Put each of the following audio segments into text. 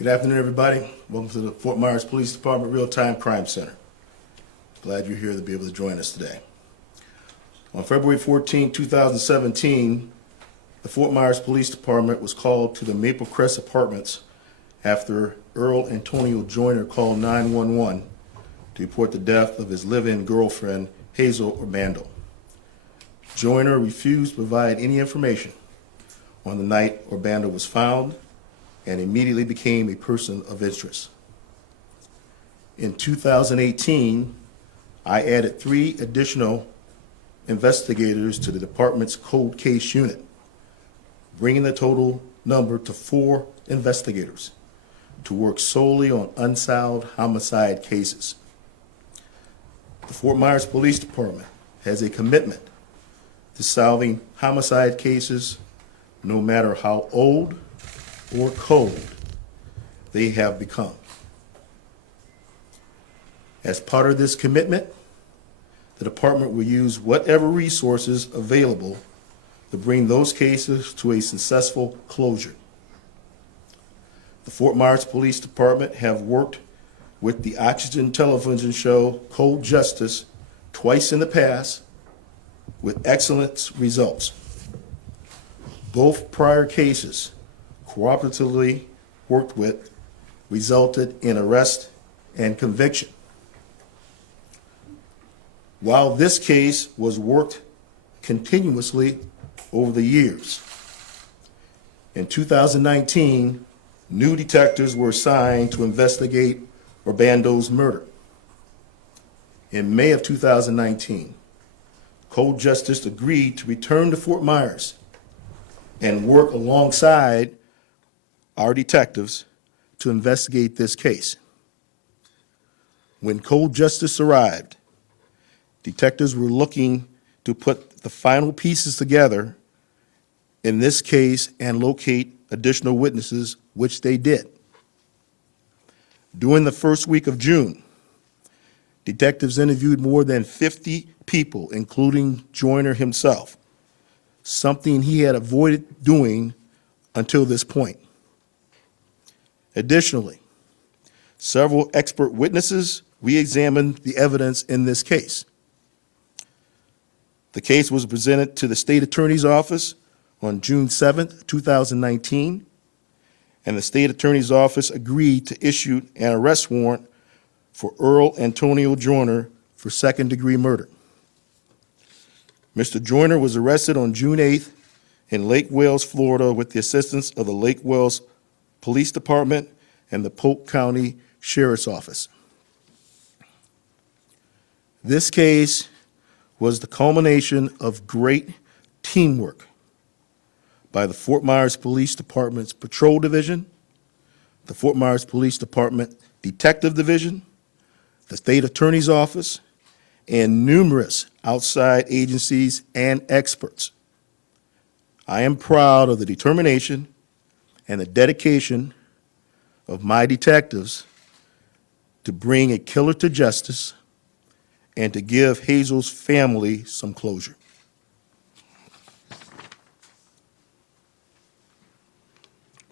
Good afternoon, everybody. Welcome to the Fort Myers Police Department Real-Time Crime Center. Glad you're here to be able to join us today. On February 14, 2017, the Fort Myers Police Department was called to the Maple Crest Apartments after Earl Antonio Joines called 911 to report the death of his live-in girlfriend, Heyzel Obando. Joines refused to provide any information on the night Obando was found and immediately became a person of interest. In 2018, I added 3 additional investigators to the department's cold case unit, bringing the total number to 4 investigators to work solely on unsolved homicide cases. The Fort Myers Police Department has a commitment to solving homicide cases no matter how old or cold they have become. As part of this commitment, the department will use whatever resources available to bring those cases to a successful closure. The Fort Myers Police Department have worked with the Oxygen television show Cold Justice twice in the past with excellent results. Both prior cases cooperatively worked with resulted in arrest and conviction. While this case was worked continuously over the years, in 2019, new detectives were assigned to investigate Obando's murder. In May of 2019, Cold Justice agreed to return to Fort Myers and work alongside our detectives to investigate this case. When Cold Justice arrived, detectives were looking to put the final pieces together in this case and locate additional witnesses, which they did. During the first week of June, detectives interviewed more than 50 people, including Joines himself, something he had avoided doing until this point. Additionally, several expert witnesses re-examined the evidence in this case. The case was presented to the State Attorney's Office on June 7, 2019, and the State Attorney's Office agreed to issue an arrest warrant for Earl Antonio Joines for second-degree murder. Mr. Joines was arrested on June 8th in Lake Wales, Florida, with the assistance of the Lake Wales Police Department and the Polk County Sheriff's Office. This case was the culmination of great teamwork by the Fort Myers Police Department's Patrol Division, the Fort Myers Police Department Detective Division, the State Attorney's Office, and numerous outside agencies and experts. I am proud of the determination and the dedication of my detectives to bring a killer to justice and to give Heyzel's family some closure.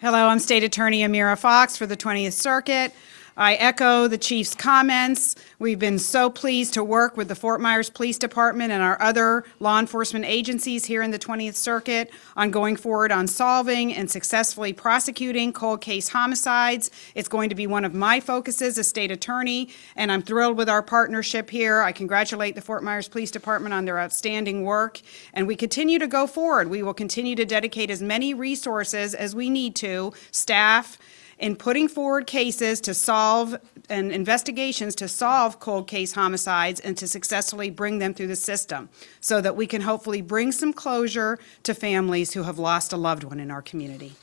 Hello, I'm State Attorney Amira Fox for the 20th Circuit. I echo the Chief's comments. We've been so pleased to work with the Fort Myers Police Department and our other law enforcement agencies here in the 20th Circuit on going forward on solving and successfully prosecuting cold case homicides. It's going to be one of my focuses as State Attorney, and I'm thrilled with our partnership here. I congratulate the Fort Myers Police Department on their outstanding work, and we continue to go forward. We will continue to dedicate as many resources as we need to, staff, in putting forward cases to solve and investigations to solve cold case homicides and to successfully bring them through the system so that we can hopefully bring some closure to families who have lost a loved one in our community.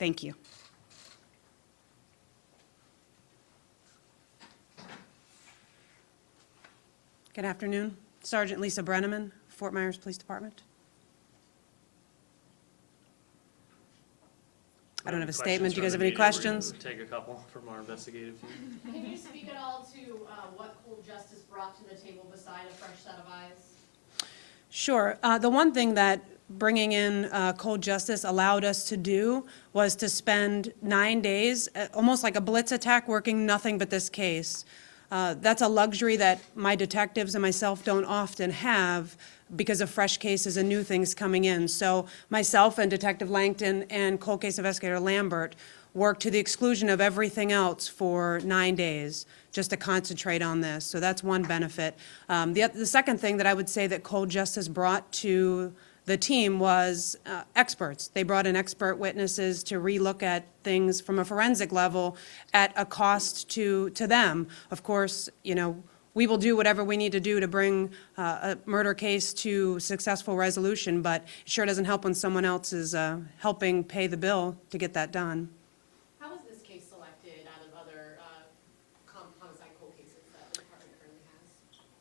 Thank you. Good afternoon. Sergeant Lisa Brenneman, Fort Myers Police Department. I don't have a statement. Do you guys have any questions? Take a couple from our investigative team. Can you speak at all to what Cold Justice brought to the table beside a fresh set of eyes? Sure. The one thing that bringing in cold justice allowed us to do was to spend 9 days, almost like a blitz attack, working nothing but this case. That's a luxury that my detectives and myself don't often have because of fresh cases and new things coming in. So myself and Detective Langton and cold case investigator Lambert worked to the exclusion of everything else for 9 days just to concentrate on this. So that's one benefit. The second thing that I would say that cold justice brought to the team was experts. They brought in expert witnesses to relook at things from a forensic level at a cost to them. Of course, you know, we will do whatever we need to do to bring a murder case to successful resolution, but it sure doesn't help when someone else is helping pay the bill to get that done. How was this case selected out of other homicide cold cases that the department currently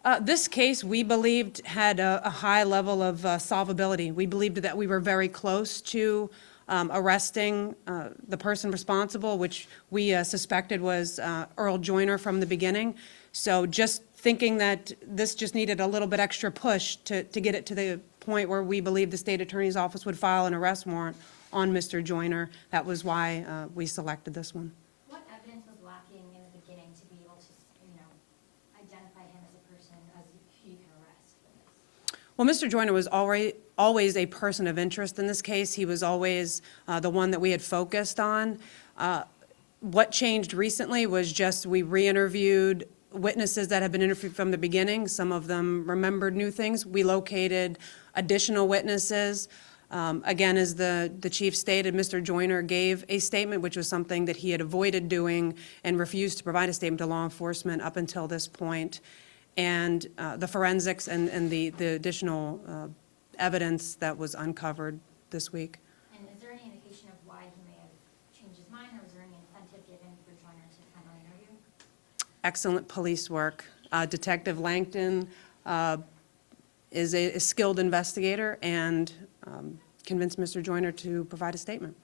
has? This case, we believed, had a high level of solvability. We believed that we were very close to arresting the person responsible, which we suspected was Earl Joyner from the beginning. So just thinking that this just needed a little bit extra push to get it to the point where we believed the state attorney's office would file an arrest warrant on Mr. Joyner, that was why we selected this one. What evidence was lacking in the beginning to be able to, you know, identify him as a person as who you can arrest for this? Well, Mr. Joyner was always a person of interest in this case. He was always the one that we had focused on. What changed recently was just we re-interviewed witnesses that had been interviewed from the beginning. Some of them remembered new things. We located additional witnesses. Again, as the chief stated, Mr. Joyner gave a statement, which was something that he had avoided doing and refused to provide a statement to law enforcement up until this point. And the forensics and the additional evidence that was uncovered this week. And is there any indication of why he may have changed his mind, or was there any incentive given for Joyner to finally interview? Excellent police work. Detective Langton is a skilled investigator and convinced Mr. Joyner to provide a statement.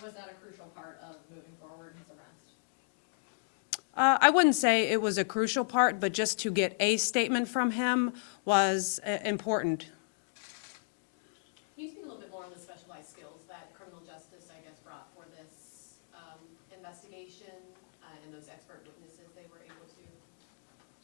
Was that a crucial part of moving forward his arrest? I wouldn't say it was a crucial part, but just to get a statement from him was important. Can you speak a little bit more on the specialized skills that criminal justice, I guess, brought for this investigation and those expert witnesses they were able to?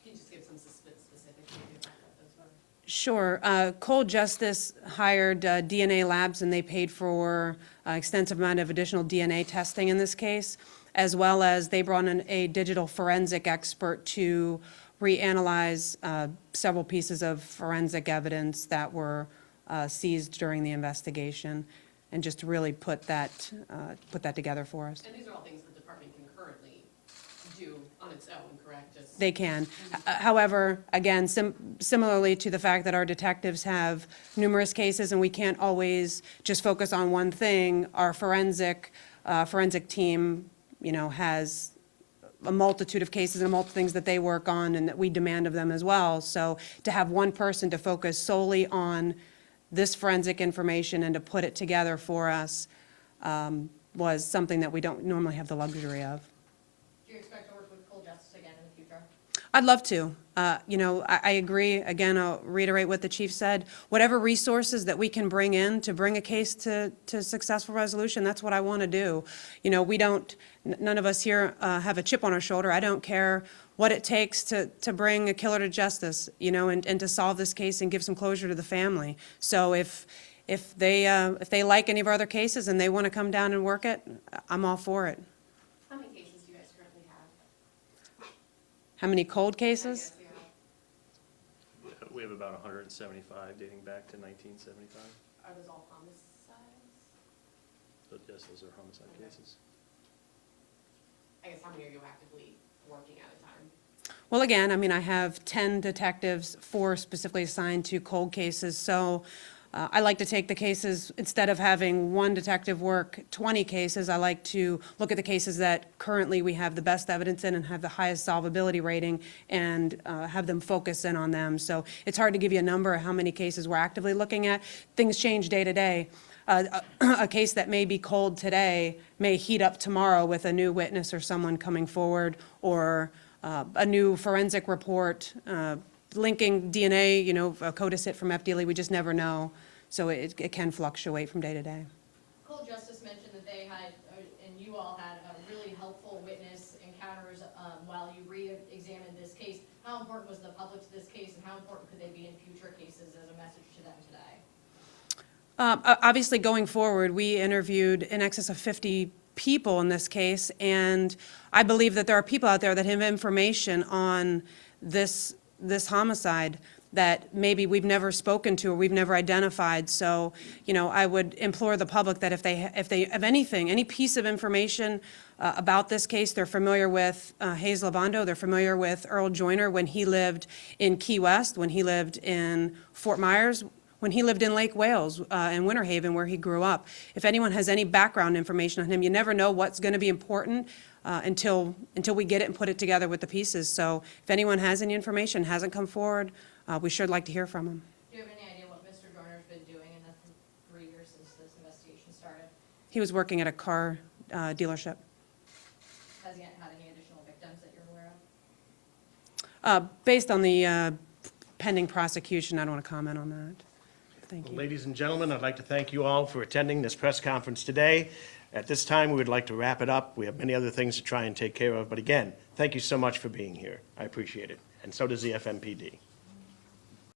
Can you just give some specifics maybe about what those were? Sure. Cold Justice hired DNA labs, and they paid for extensive amount of additional DNA testing in this case, as well as they brought in a digital forensic expert to reanalyze several pieces of forensic evidence that were seized during the investigation, and just to really put that together for us. And these are all things the department can currently do on its own, correct? Just They can. However, again, similarly to the fact that our detectives have numerous cases and we can't always just focus on one thing, our forensic team, you know, has a multitude of cases and a multitude of things that they work on and that we demand of them as well. So to have one person to focus solely on this forensic information and to put it together for us was something that we don't normally have the luxury of. do you expect to work with cold justice again in the future? I'd love to. You know, I agree. Again, I'll reiterate what the chief said. Whatever resources that we can bring in to bring a case to successful resolution, that's what I want to do. You know, none of us here have a chip on our shoulder. I don't care what it takes to bring a killer to justice, you know, and to solve this case and give some closure to the family. So if they like any of our other cases and they want to come down and work it, I'm all for it. How many cases do you guys currently have? How many cold cases? We have about 175 dating back to 1975. Are those all homicides? But yes, those are homicide cases. I guess how many are you actively working at a time? Well, again, I mean, I have 10 detectives, 4 specifically assigned to cold cases, so I like to take the cases, instead of having one detective work 20 cases, I like to look at the cases that currently we have the best evidence in and have the highest solvability rating and have them focus in on them. So it's hard to give you a number of how many cases we're actively looking at. Things change day to day. A case that may be cold today may heat up tomorrow with a new witness or someone coming forward, or a new forensic report linking DNA, you know, a codicit from FDLE, we just never know. So it can fluctuate from day to day. Cole Justice mentioned that they had, and you all had, really helpful witness encounters while you re-examined this case. How important was the public to this case, and how important could they be in future cases as a message to them today? Obviously, going forward, we interviewed in excess of 50 people in this case, and I believe that there are people out there that have information on this homicide that maybe we've never spoken to or we've never identified. So, you know, I would implore the public that if they have anything, any piece of information about this case, they're familiar with Heyzel Obando, they're familiar with Earl Joyner when he lived in Key West, when he lived in Fort Myers, when he lived in Lake Wales, in Winter Haven, where he grew up. If anyone has any background information on him, you never know what's going to be important until we get it and put it together with the pieces. So if anyone has any information, hasn't come forward, we sure like to hear from him. Do you have any idea what Mr. Joyner's been doing in the 3 years since this investigation started? He was working at a car dealership. Has he had any additional victims that you're aware of? Based on the pending prosecution, I don't want to comment on that. Thank you. Ladies and gentlemen, I'd like to thank you all for attending this press conference today. At this time, we would like to wrap it up. We have many other things to try and take care of, but again, thank you so much for being here. I appreciate it, and so does the FMPD.